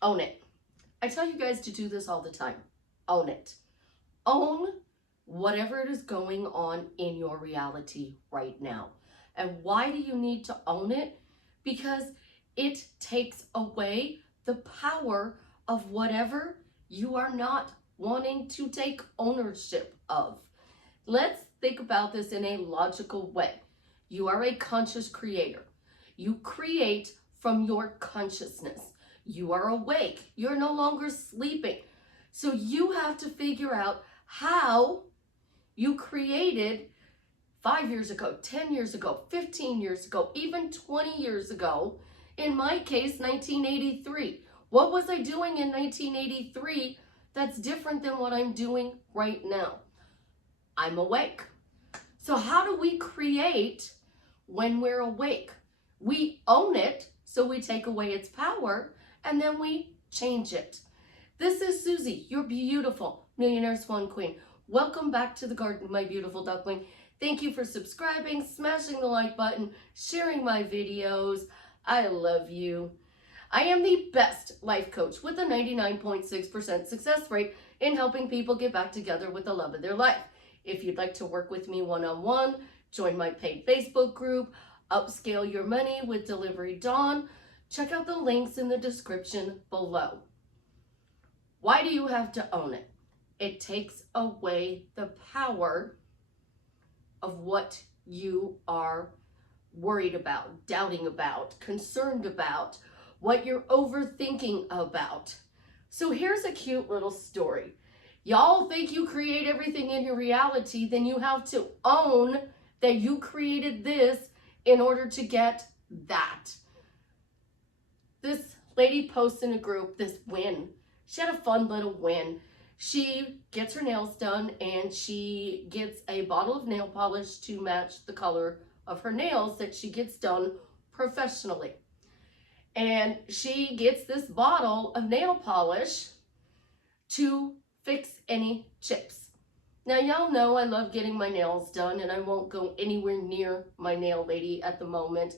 Own it. I tell you guys to do this all the time. Own it. Own whatever it is going on in your reality right now. And why do you need to own it? Because it takes away the power of whatever you are not wanting to take ownership of. Let's think about this in a logical way. You are a conscious creator. You create from your consciousness. You are awake. You're no longer sleeping. So you have to figure out how you created 5 years ago, 10 years ago, 15 years ago, even 20 years ago. In my case, 1983. What was I doing in 1983 that's different than what I'm doing right now? I'm awake. So how do we create when we're awake? We own it, so we take away its power, and then we change it. This is Susie, your beautiful Millionaire Swan Queen. Welcome back to the garden, my beautiful duckling. Thank you for subscribing, smashing the like button, sharing my videos. I love you. I am the best life coach with a 99.6% success rate in helping people get back together with the love of their life. If you'd like to work with me one-on-one, join my paid Facebook group, Upscale Your Money with Delivery Dawn, check out the links in the description below. Why do you have to own it? It takes away the power of what you are worried about, doubting about, concerned about, what you're overthinking about. So here's a cute little story. Y'all think you create everything in your reality, then you have to own that you created this in order to get that. This lady posts in a group this win. She had a fun little win. She gets her nails done and she gets a bottle of nail polish to match the color of her nails that she gets done professionally. And she gets this bottle of nail polish to fix any chips. Now y'all know I love getting my nails done and I won't go anywhere near my nail lady at the moment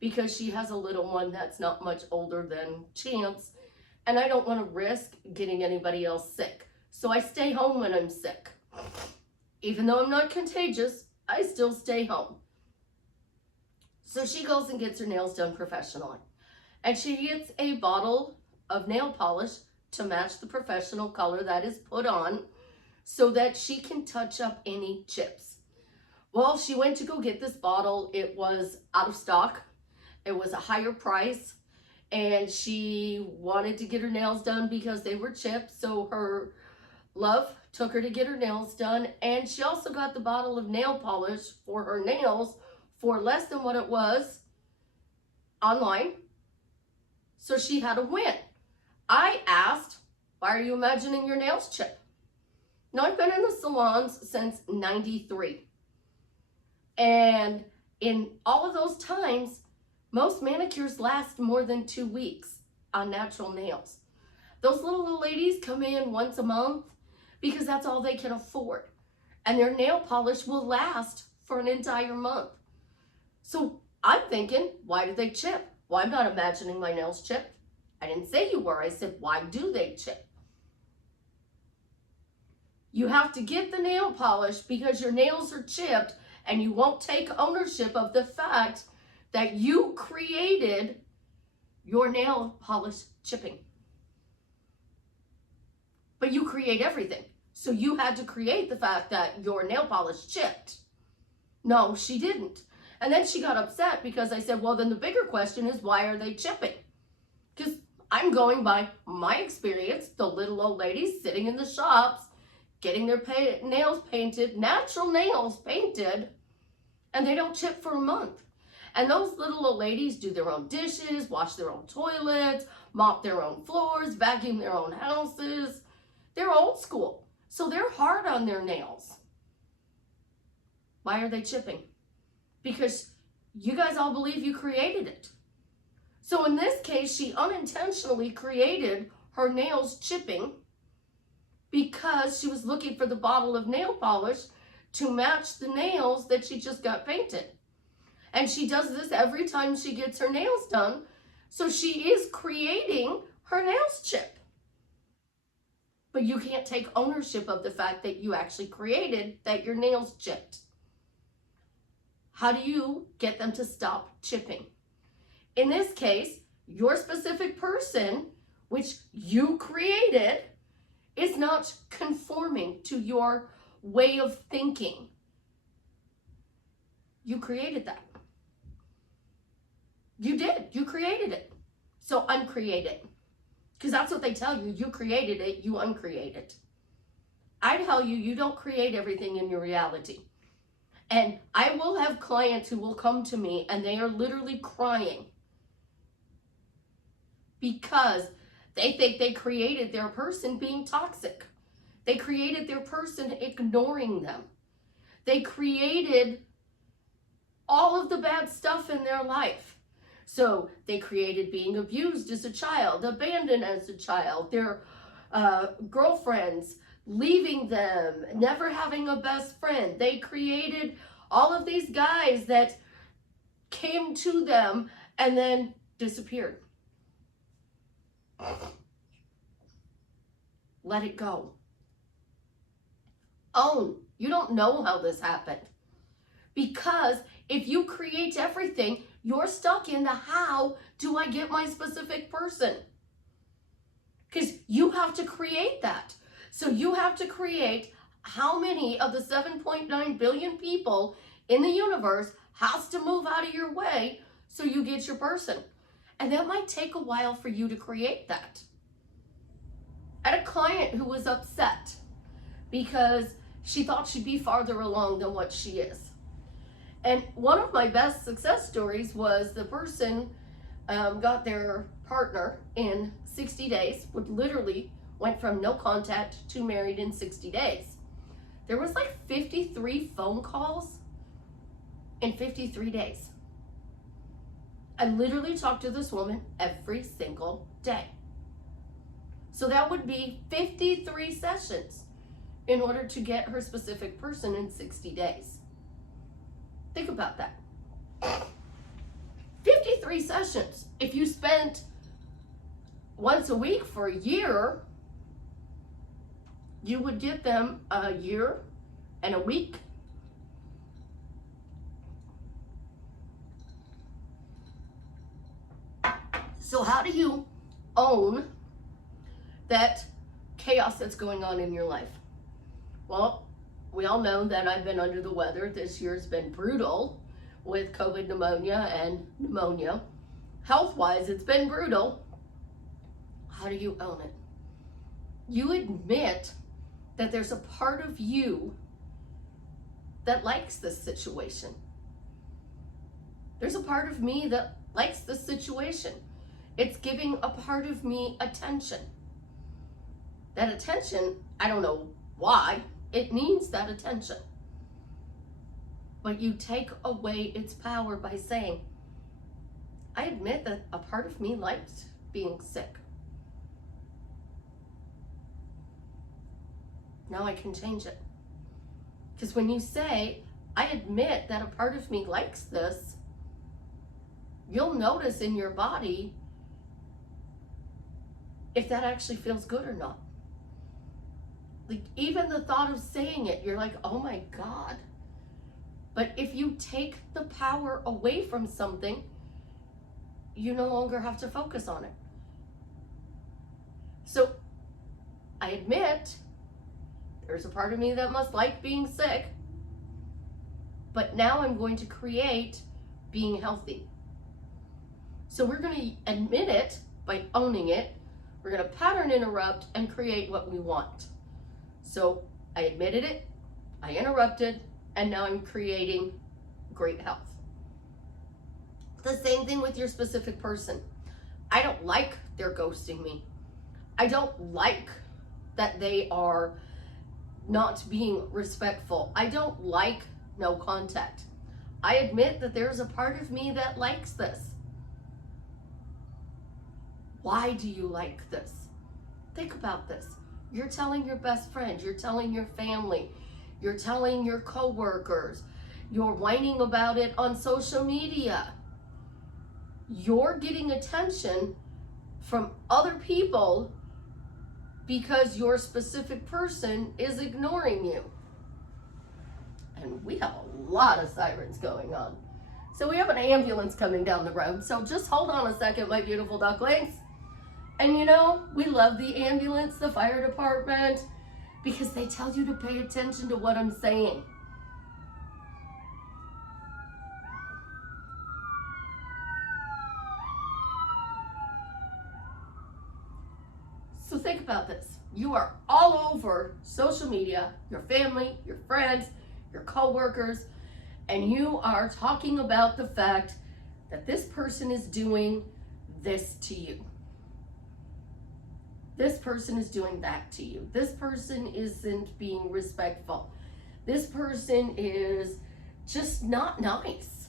because she has a little one that's not much older than Chance and I don't want to risk getting anybody else sick. So I stay home when I'm sick. Even though I'm not contagious, I still stay home. So she goes and gets her nails done professionally. And she gets a bottle of nail polish to match the professional color that is put on so that she can touch up any chips. Well, she went to go get this bottle. It was out of stock. It was a higher price. And she wanted to get her nails done because they were chipped. So her love took her to get her nails done. And she also got the bottle of nail polish for her nails for less than what it was online. So she had a win. I asked, why are you imagining your nails chip? Now, I've been in the salons since '93. And in all of those times, most manicures last more than 2 weeks on natural nails. Those little ladies come in once a month because that's all they can afford. And their nail polish will last for an entire month. So I'm thinking, why do they chip? Well, I'm not imagining my nails chipped. I didn't say you were. I said, why do they chip? You have to get the nail polish because your nails are chipped and you won't take ownership of the fact that you created your nail polish chipping. But you create everything. So you had to create the fact that your nail polish chipped. No, she didn't. And then she got upset because I said, well, then the bigger question is, why are they chipping? Because I'm going by my experience, the little old ladies sitting in the shops, getting their nails painted, natural nails painted, and they don't chip for a month. And those little old ladies do their own dishes, wash their own toilets, mop their own floors, vacuum their own houses. They're old school, so they're hard on their nails. Why are they chipping? Because you guys all believe you created it. So in this case, she unintentionally created her nails chipping because she was looking for the bottle of nail polish to match the nails that she just got painted. And she does this every time she gets her nails done. So she is creating her nails chip. But you can't take ownership of the fact that you actually created that your nails chipped. How do you get them to stop chipping? In this case, your specific person, which you created, is not conforming to your way of thinking. You created that. You did. You created it. So uncreate it. Because that's what they tell you. You created it. You uncreate it. I tell you, you don't create everything in your reality. And I will have clients who will come to me and they are literally crying because they think they created their person being toxic. They created their person ignoring them. They created all of the bad stuff in their life. So they created being abused as a child, abandoned as a child, their girlfriends leaving them, never having a best friend. They created all of these guys that came to them and then disappeared. Let it go. Own. You don't know how this happened. Because if you create everything, you're stuck in the how do I get my specific person? Because you have to create that. So you have to create how many of the 7.9 billion people in the universe has to move out of your way so you get your person. And that might take a while for you to create that. I had a client who was upset because she thought she'd be farther along than what she is. And one of my best success stories was the person got their partner in 60 days, would literally went from no contact to married in 60 days. There was like 53 phone calls in 53 days. I literally talked to this woman every single day. So that would be 53 sessions in order to get her specific person in 60 days. Think about that. 53 sessions. If you spent once a week for a year, you would get them a year and a week. So how do you own that chaos that's going on in your life? Well, we all know that I've been under the weather. This year's been brutal with COVID pneumonia and pneumonia. Health-wise, it's been brutal. How do you own it? You admit that there's a part of you that likes this situation. There's a part of me that likes this situation. It's giving a part of me attention. That attention, I don't know why, it needs that attention. But you take away its power by saying, I admit that a part of me likes being sick. Now I can change it. Because when you say, I admit that a part of me likes this, you'll notice in your body if that actually feels good or not. Like, even the thought of saying it, you're like, oh my God. But if you take the power away from something, you no longer have to focus on it. So I admit there's a part of me that must like being sick, but now I'm going to create being healthy. So we're going to admit it by owning it. We're going to pattern interrupt and create what we want. So I admitted it, I interrupted, and now I'm creating great health. The same thing with your specific person. I don't like they're ghosting me. I don't like that they are not being respectful. I don't like no contact. I admit that there's a part of me that likes this. Why do you like this? Think about this. You're telling your best friend, you're telling your family, you're telling your coworkers, you're whining about it on social media. You're getting attention from other people because your specific person is ignoring you. And we have a lot of sirens going on. So we have an ambulance coming down the road. So just hold on a second, my beautiful ducklings. And you know, we love the ambulance, the fire department, because they tell you to pay attention to what I'm saying. So think about this. You are all over social media, your family, your friends, your coworkers, and you are talking about the fact that this person is doing this to you. This person is doing that to you. This person isn't being respectful. This person is just not nice.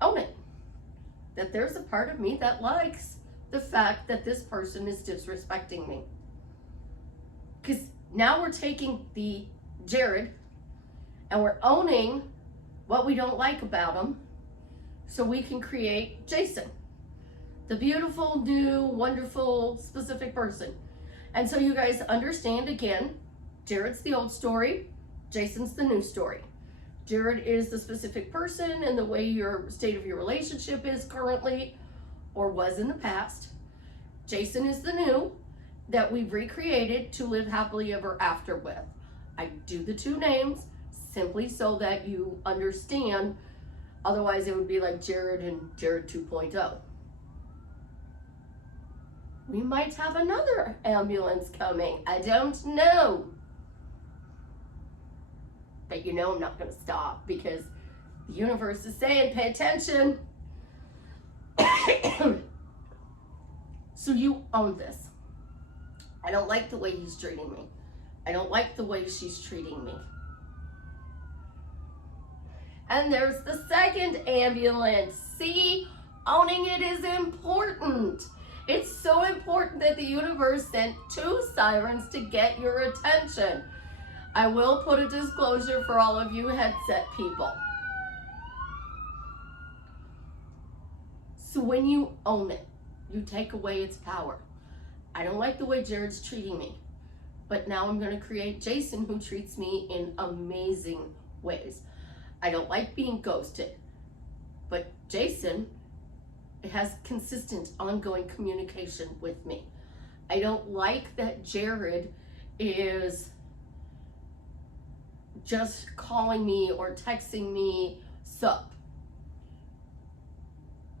Own it. That there's a part of me that likes the fact that this person is disrespecting me. Because now we're taking the Jared and we're owning what we don't like about him so we can create Jason, the beautiful, new, wonderful, specific person. And so you guys understand again, Jared's the old story, Jason's the new story. Jared is the specific person and the way your state of your relationship is currently or was in the past. Jason is the new that we've recreated to live happily ever after with. I do the two names simply so that you understand. Otherwise it would be like Jared and Jared 2.0. We might have another ambulance coming. I don't know. But you know I'm not going to stop because the universe is saying, pay attention. So you own this. I don't like the way he's treating me. I don't like the way she's treating me. And there's the second ambulance. See, owning it is important. It's so important that the universe sent 2 sirens to get your attention. I will put a disclosure for all of you headset people. So when you own it, you take away its power. I don't like the way Jared's treating me, but now I'm going to create Jason who treats me in amazing ways. I don't like being ghosted, but Jason has consistent, ongoing communication with me. I don't like that Jared is just calling me or texting me, sup.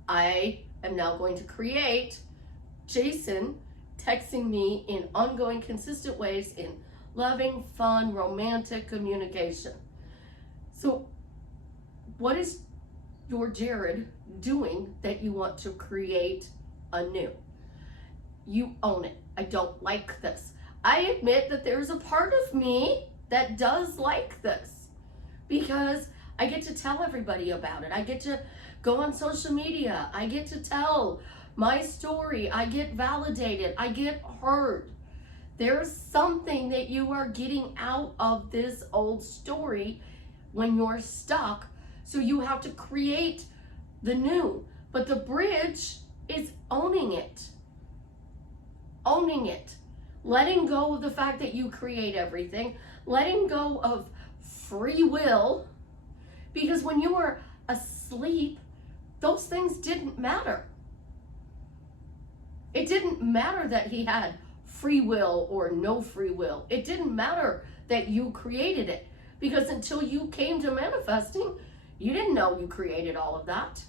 I am now going to create Jason texting me in ongoing, consistent ways in loving, fun, romantic communication. So what is your Jared doing that you want to create anew? You own it. I don't like this. I admit that there's a part of me that does like this because I get to tell everybody about it. I get to go on social media. I get to tell my story. I get validated. I get heard. There's something that you are getting out of this old story when you're stuck. So you have to create the new. But the bridge is owning it. Owning it. Letting go of the fact that you create everything. Letting go of free will. Because when you were asleep, those things didn't matter. It didn't matter that he had free will or no free will. It didn't matter that you created it. Because until you came to manifesting, you didn't know you created all of that.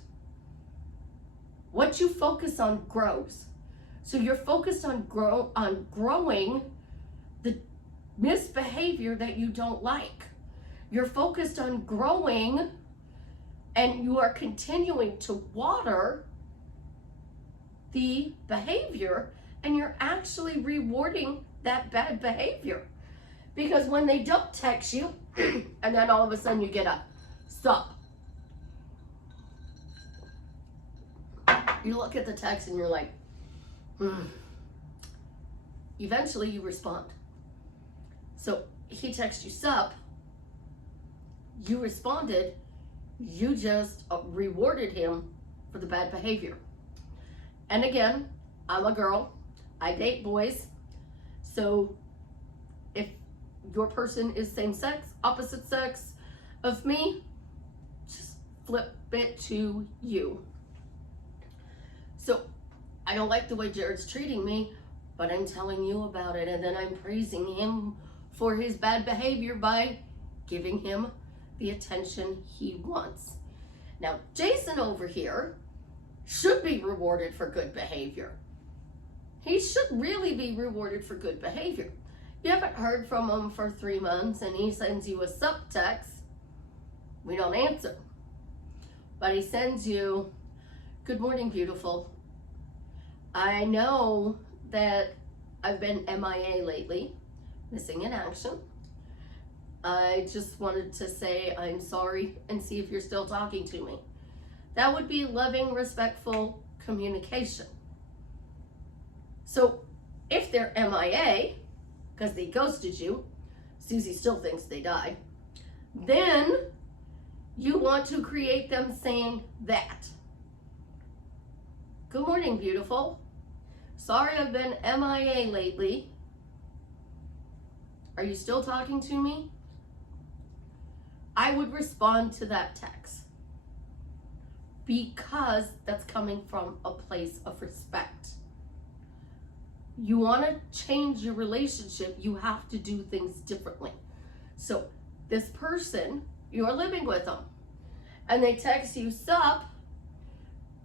What you focus on grows. So you're focused on growing the misbehavior that you don't like. You're focused on growing and you are continuing to water the behavior and you're actually rewarding that bad behavior. Because when they don't text you and then all of a sudden you get a stop. You look at the text and you're like, Eventually you respond. So he texts you sup, you responded, you just rewarded him for the bad behavior. And again, I'm a girl. I date boys. So if your person is same sex, opposite sex of me, just flip it to you. So I don't like the way Jared's treating me, but I'm telling you about it, and then I'm praising him for his bad behavior by giving him the attention he wants. Now, Jason over here should be rewarded for good behavior. He should really be rewarded for good behavior. You haven't heard from him for 3 months and he sends you a sup text. We don't answer. But he sends you, good morning, beautiful. I know that I've been MIA lately, missing in action. I just wanted to say I'm sorry and see if you're still talking to me. That would be loving, respectful communication. So if they're MIA, because they ghosted you, Susie still thinks they died, then you want to create them saying that. Good morning, beautiful. Sorry I've been MIA lately. Are you still talking to me? I would respond to that text because that's coming from a place of respect. You want to change your relationship, you have to do things differently. So this person, you're living with them, and they text you sup,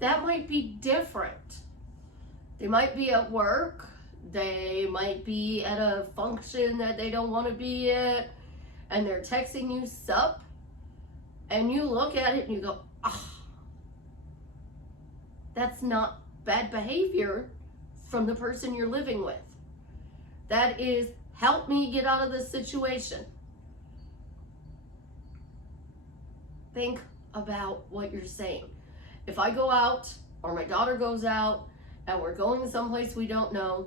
that might be different. They might be at work, they might be at a function that they don't want to be at, and they're texting you sup, and you look at it and you go, that's not bad behavior from the person you're living with. That is, help me get out of this situation. Think about what you're saying. If I go out or my daughter goes out and we're going someplace we don't know,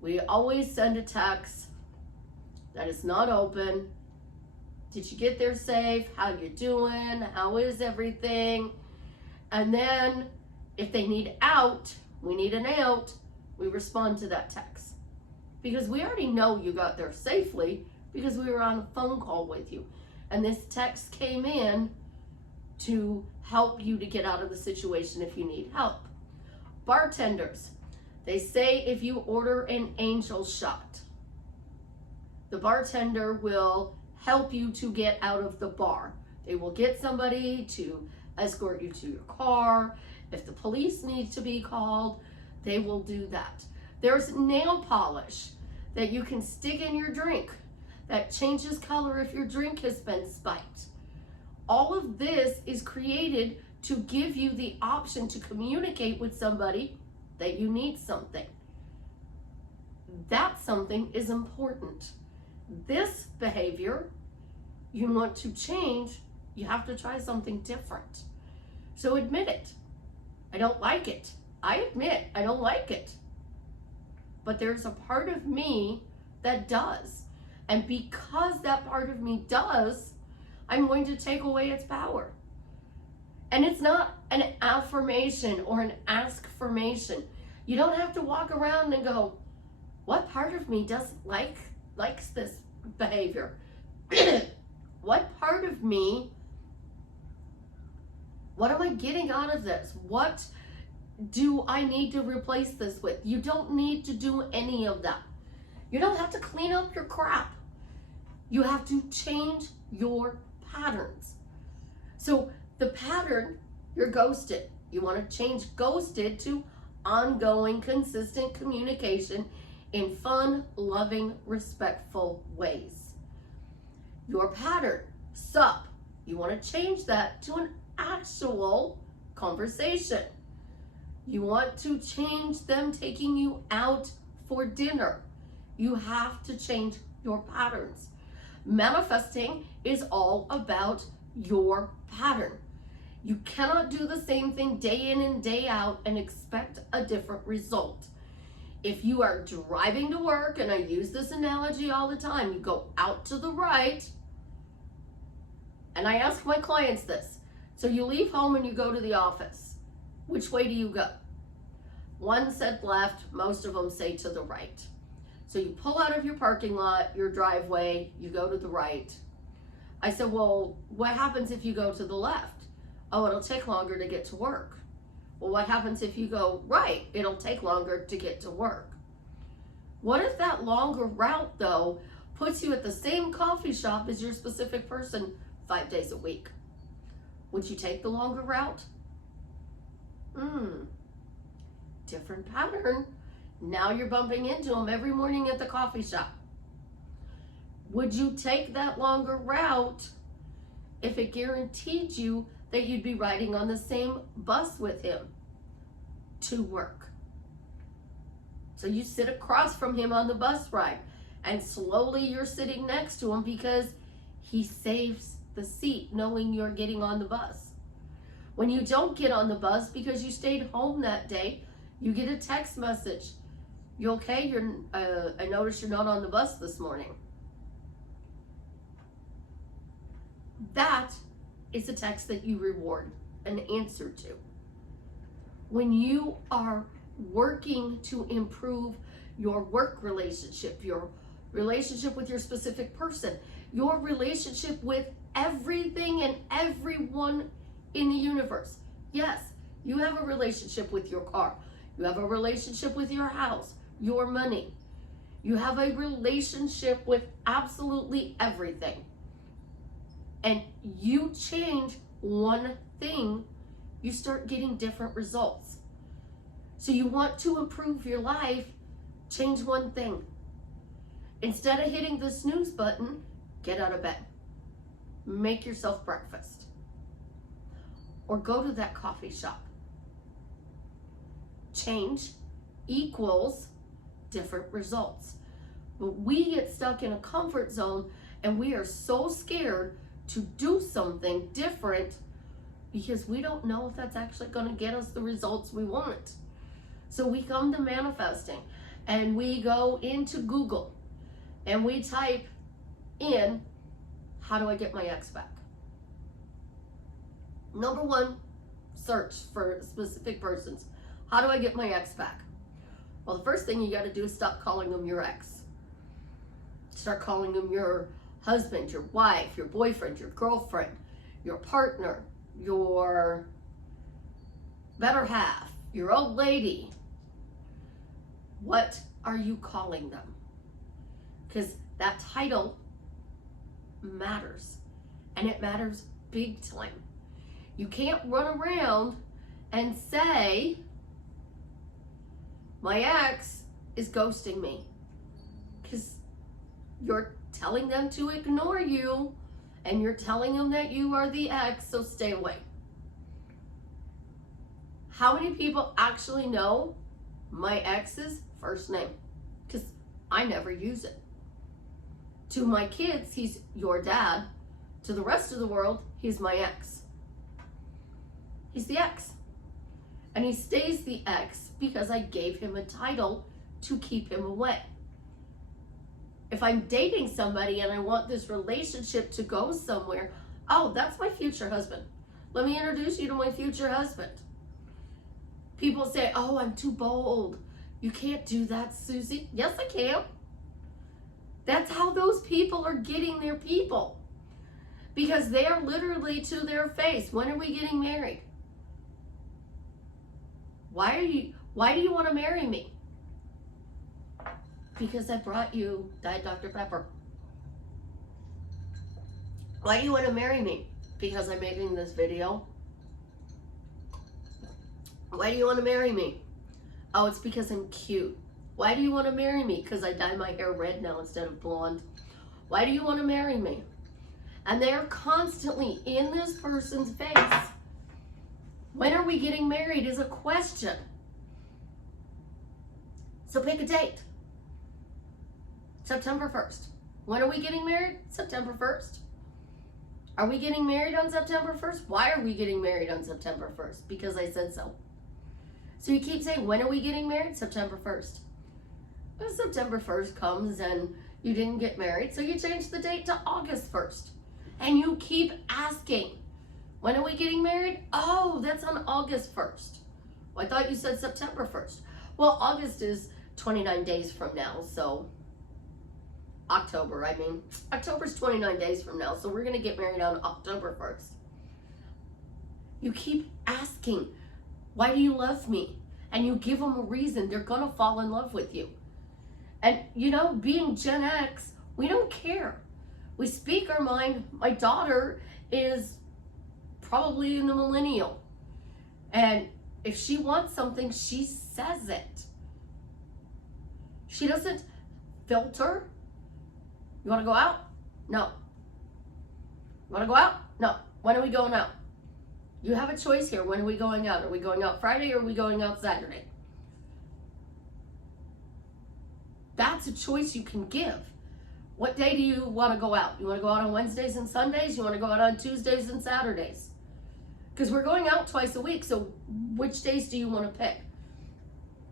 we always send a text that is not open. Did you get there safe? How you doing? How is everything? And then if they need out, we need an out, we respond to that text. Because we already know you got there safely because we were on a phone call with you. And this text came in to help you to get out of the situation if you need help. Bartenders, they say if you order an angel shot, the bartender will help you to get out of the bar. They will get somebody to escort you to your car. If the police need to be called, they will do that. There's nail polish that you can stick in your drink that changes color if your drink has been spiked. All of this is created to give you the option to communicate with somebody that you need something. That something is important. This behavior you want to change, you have to try something different. So admit it. I don't like it. I admit I don't like it. But there's a part of me that does. And because that part of me does, I'm going to take away its power. And it's not an affirmation or an ask-formation. You don't have to walk around and go, what part of me doesn't likes this behavior? What part of me, what am I getting out of this? What do I need to replace this with? You don't need to do any of that. You don't have to clean up your crap. You have to change your patterns. So the pattern, you're ghosted. You want to change ghosted to ongoing, consistent communication in fun, loving, respectful ways. Your pattern, sup, you want to change that to an actual conversation. You want to change them taking you out for dinner. You have to change your patterns. Manifesting is all about your pattern. You cannot do the same thing day in and day out and expect a different result. If you are driving to work, and I use this analogy all the time, you go out to the right, and I ask my clients this. So you leave home and you go to the office. Which way do you go? One said left, most of them say to the right. So you pull out of your parking lot, your driveway, you go to the right. I said, well, what happens if you go to the left? Oh, it'll take longer to get to work. Well, what happens if you go right? It'll take longer to get to work. What if that longer route, though, puts you at the same coffee shop as your specific person 5 days a week? Would you take the longer route? Different pattern. Now you're bumping into them every morning at the coffee shop. Would you take that longer route if it guaranteed you that you'd be riding on the same bus with him to work? So you sit across from him on the bus ride, and slowly you're sitting next to him because he saves the seat knowing you're getting on the bus. When you don't get on the bus because you stayed home that day, you get a text message. You okay? I noticed you're not on the bus this morning. That is a text that you reward an answer to. When you are working to improve your work relationship, your relationship with your specific person, your relationship with everything and everyone in the universe. Yes, you have a relationship with your car. You have a relationship with your house, your money. You have a relationship with absolutely everything. And you change one thing, you start getting different results. So you want to improve your life, change one thing. Instead of hitting the snooze button, get out of bed. Make yourself breakfast. Or go to that coffee shop. Change equals different results. But we get stuck in a comfort zone and we are so scared to do something different because we don't know if that's actually going to get us the results we want. So we come to manifesting and we go into Google and we type in, how do I get my ex back? Number one, search for specific persons. How do I get my ex back? Well, the first thing you got to do is stop calling them your ex. Start calling them your husband, your wife, your boyfriend, your girlfriend, your partner, your better half, your old lady. What are you calling them? Because that title matters, and it matters big time. You can't run around and say, my ex is ghosting me, because you're telling them to ignore you and you're telling them that you are the ex, so stay away. How many people actually know my ex's first name? Because I never use it. To my kids, he's your dad. To the rest of the world, he's my ex. He's the ex. And he stays the ex because I gave him a title to keep him away. If I'm dating somebody and I want this relationship to go somewhere, oh, that's my future husband. Let me introduce you to my future husband. People say, oh, I'm too bold. You can't do that, Susie. Yes, I can. That's how those people are getting their people. Because they are literally to their face. When are we getting married? Why do you want to marry me? Because I brought you Diet Dr. Pepper. Why do you want to marry me? Because I'm making this video. Why do you want to marry me? Oh, it's because I'm cute. Why do you want to marry me? Because I dye my hair red now instead of blonde. Why do you want to marry me? And they're constantly in this person's face. When are we getting married is a question. So pick a date. September 1st. When are we getting married? September 1st. Are we getting married on September 1st? Why are we getting married on September 1st? Because I said so. So you keep saying, when are we getting married? September 1st. Well, September 1st comes and you didn't get married, so you change the date to August 1st. And you keep asking, when are we getting married? Oh, that's on August 1st. Well, I thought you said September 1st. Well, August is 29 days from now, so October's 29 days from now, so we're going to get married on October 1st. You keep asking, why do you love me? And you give them a reason, they're going to fall in love with you. And you know, being Gen X, we don't care. We speak our mind. My daughter is probably in the millennial. And if she wants something, she says it. She doesn't filter. You want to go out? No. You want to go out? No. When are we going out? You have a choice here. When are we going out? Are we going out Friday or are we going out Saturday? That's a choice you can give. What day do you want to go out? You want to go out on Wednesdays and Sundays? You want to go out on Tuesdays and Saturdays? Because we're going out twice a week, so which days do you want to pick?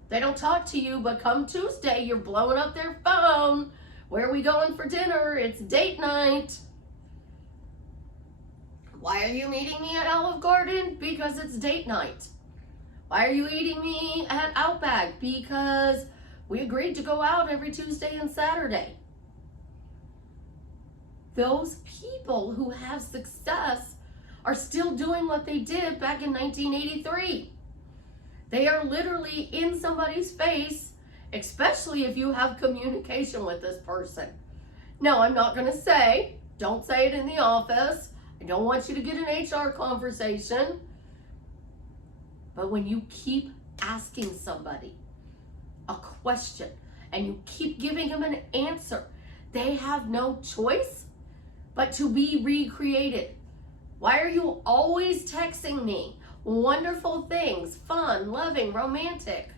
They don't talk to you, but come Tuesday, you're blowing up their phone. Where are we going for dinner? It's date night. Why are you meeting me at Olive Garden? Because it's date night. Why are you meeting me at Outback? Because we agreed to go out every Tuesday and Saturday. Those people who have success are still doing what they did back in 1983. They are literally in somebody's face, especially if you have communication with this person. No, I'm not going to say, don't say it in the office. I don't want you to get an HR conversation. But when you keep asking somebody a question and you keep giving them an answer, they have no choice but to be recreated. Why are you always texting me wonderful things, fun, loving, romantic?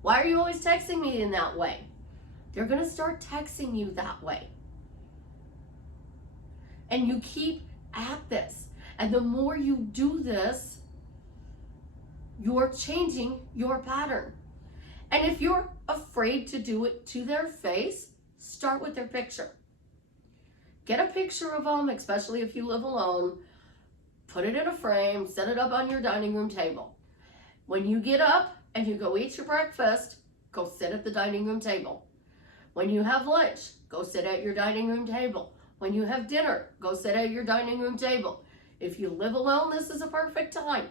Why are you always texting me in that way? They're going to start texting you that way. And you keep at this. And the more you do this, you're changing your pattern. And if you're afraid to do it to their face, start with their picture. Get a picture of them, especially if you live alone. Put it in a frame, set it up on your dining room table. When you get up and you go eat your breakfast, go sit at the dining room table. When you have lunch, go sit at your dining room table. When you have dinner, go sit at your dining room table. If you live alone, this is a perfect time.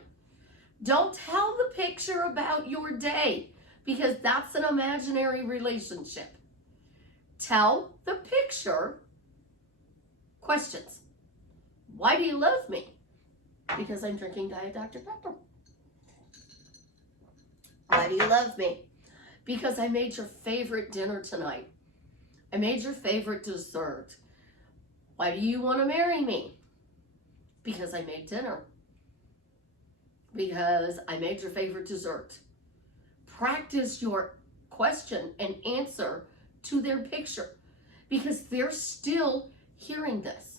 Don't tell the picture about your day because that's an imaginary relationship. Tell the picture questions. Why do you love me? Because I'm drinking Diet Dr. Pepper. Why do you love me? Because I made your favorite dinner tonight. I made your favorite dessert. Why do you want to marry me? Because I made dinner. Because I made your favorite dessert. Practice your question and answer to their picture because they're still hearing this.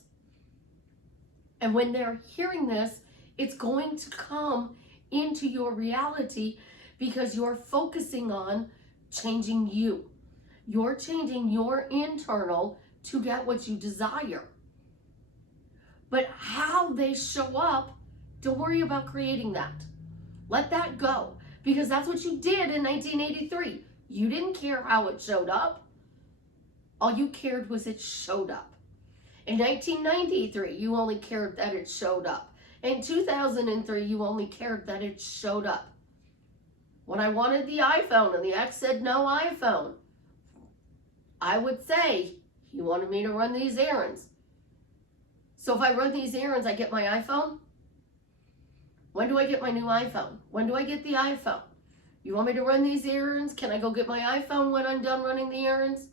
And when they're hearing this, it's going to come into your reality because you're focusing on changing you. You're changing your internal to get what you desire. But how they show up, don't worry about creating that. Let that go because that's what you did in 1983. You didn't care how it showed up. All you cared was it showed up. In 1993, you only cared that it showed up. In 2003, you only cared that it showed up. When I wanted the iPhone and the ex said no iPhone, I would say, he wanted me to run these errands. So if I run these errands, I get my iPhone? When do I get my new iPhone? When do I get the iPhone? You want me to run these errands? Can I go get my iPhone when I'm done running the errands?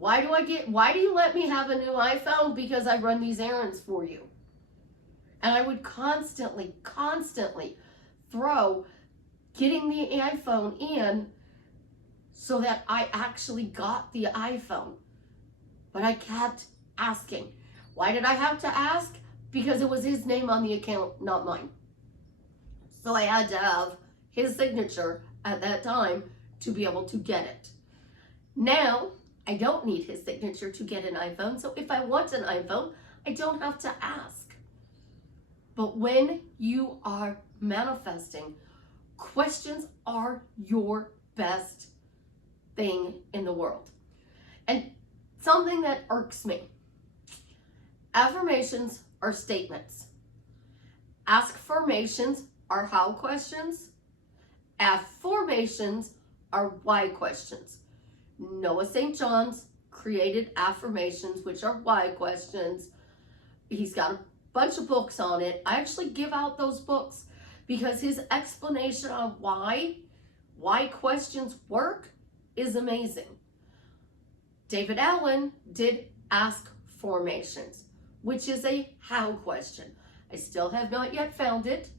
Why do you let me have a new iPhone? Because I run these errands for you. And I would constantly throw getting the iPhone in so that I actually got the iPhone. But I kept asking. Why did I have to ask? Because it was his name on the account, not mine. So I had to have his signature at that time to be able to get it. Now, I don't need his signature to get an iPhone. So if I want an iPhone, I don't have to ask. But when you are manifesting Questions are your best thing in the world. And something that irks me, affirmations are statements. Askformations are how questions. Afformations are why questions. Noah St. John's created affirmations, which are why questions. He's got a bunch of books on it. I actually give out those books because his explanation on why questions work is amazing. David Allen did ask formations, which is a how question. I still have not yet found it,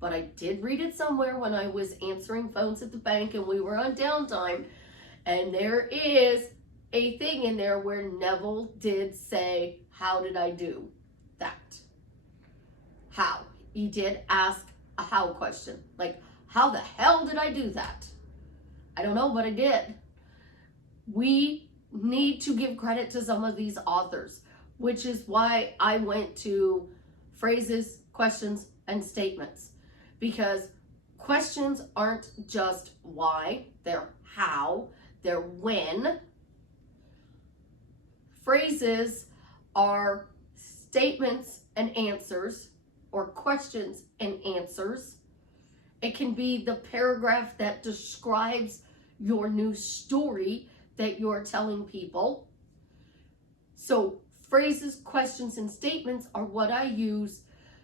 but I did read it somewhere when I was answering phones at the bank and we were on downtime. And there is a thing in there where Neville did say, how did I do that? How? He did ask a how question. Like, how the hell did I do that? I don't know, but I did. We need to give credit to some of these authors, which is why I went to phrases, questions, and statements. Because questions aren't just why, they're how, they're when. Phrases are statements and answers, or questions and answers. It can be the paragraph that describes your new story that you're telling people. So phrases, questions, and statements are what I use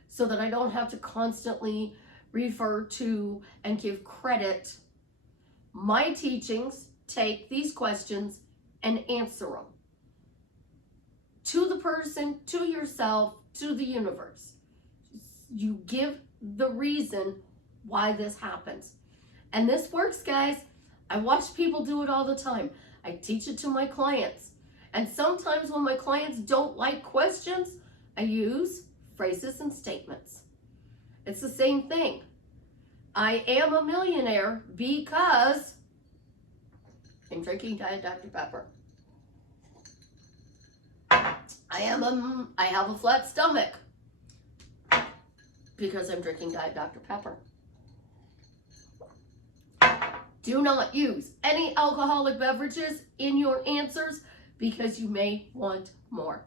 so that I don't have to constantly refer to and give credit. My teachings take these questions and answer them to the person, to yourself, to the universe. You give the reason why this happens. And this works, guys. I watch people do it all the time. I teach it to my clients. And sometimes when my clients don't like questions, I use phrases and statements. It's the same thing. I am a millionaire because I'm drinking Diet Dr. Pepper. I have a flat stomach because I'm drinking Diet Dr. Pepper. Do not use any alcoholic beverages in your answers because you may want more.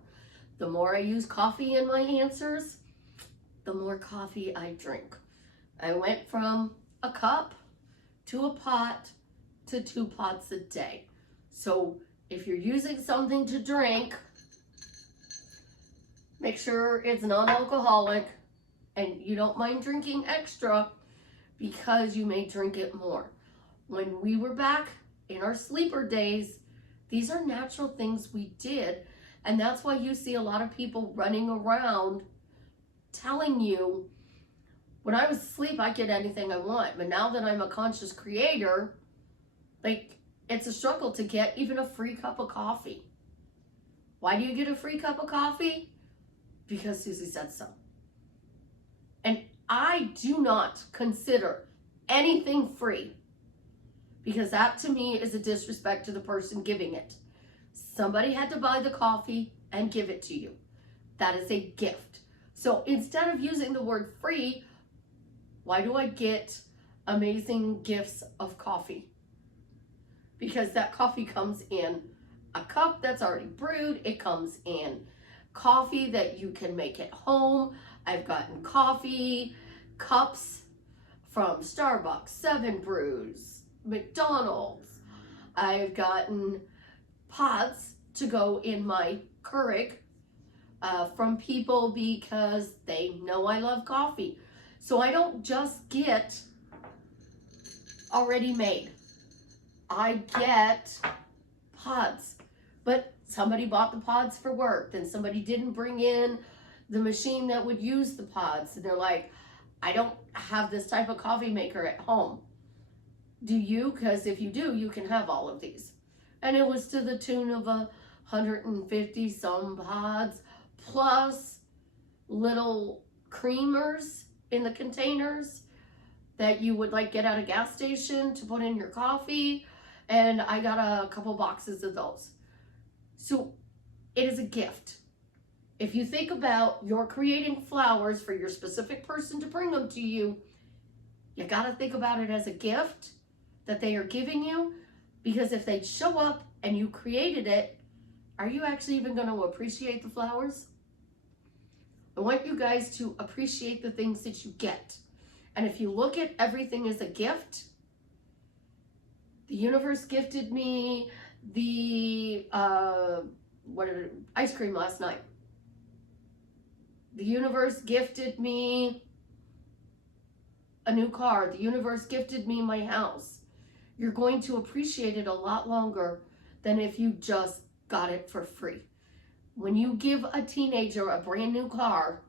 The more I use coffee in my answers, the more coffee I drink. I went from a cup to a pot to 2 pots a day. So if you're using something to drink, make sure it's non-alcoholic and you don't mind drinking extra because you may drink it more. When we were back in our sleeper days, these are natural things we did. And that's why you see a lot of people running around telling you, when I was asleep, I get anything I want. But now that I'm a conscious creator, like, it's a struggle to get even a free cup of coffee. Why do you get a free cup of coffee? Because Susie said so. And I do not consider anything free, because that to me is a disrespect to the person giving it. Somebody had to buy the coffee and give it to you. That is a gift. So instead of using the word free, why do I get amazing gifts of coffee? Because that coffee comes in a cup that's already brewed. It comes in coffee that you can make at home. I've gotten coffee cups from Starbucks, 7 Brews, McDonald's. I've gotten pods to go in my Keurig from people because they know I love coffee. So I don't just get already made. I get pods, but somebody bought the pods for work, then somebody didn't bring in the machine that would use the pods, and they're like, I don't have this type of coffee maker at home. Do you? Because if you do, you can have all of these. And it was to the tune of 150 some pods, plus little creamers in the containers that you would like get at a gas station to put in your coffee. And I got a couple boxes of those. So it is a gift. If you think about you're creating flowers for your specific person to bring them to you, You got to think about it as a gift that they are giving you, because if they show up and you created it, are you actually even going to appreciate the flowers? I want you guys to appreciate the things that you get. And if you look at everything as a gift, the universe gifted me the ice cream last night. The universe gifted me a new car. The universe gifted me my house. You're going to appreciate it a lot longer than if you just got it for free. When you give a teenager a brand new car,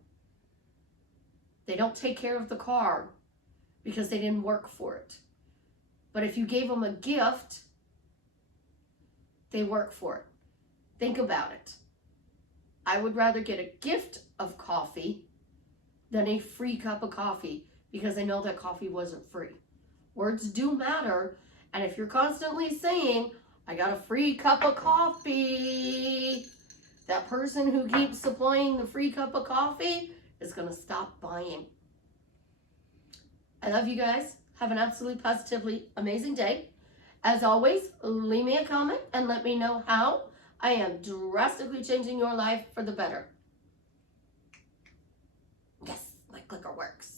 they don't take care of the car because they didn't work for it. But if you gave them a gift, they work for it. Think about it. I would rather get a gift of coffee than a free cup of coffee, because I know that coffee wasn't free. Words do matter. And if you're constantly saying, I got a free cup of coffee, that person who keeps supplying the free cup of coffee is going to stop buying. I love you guys. Have an absolutely positively amazing day. As always, leave me a comment and let me know how I am drastically changing your life for the better. Yes, my clicker works.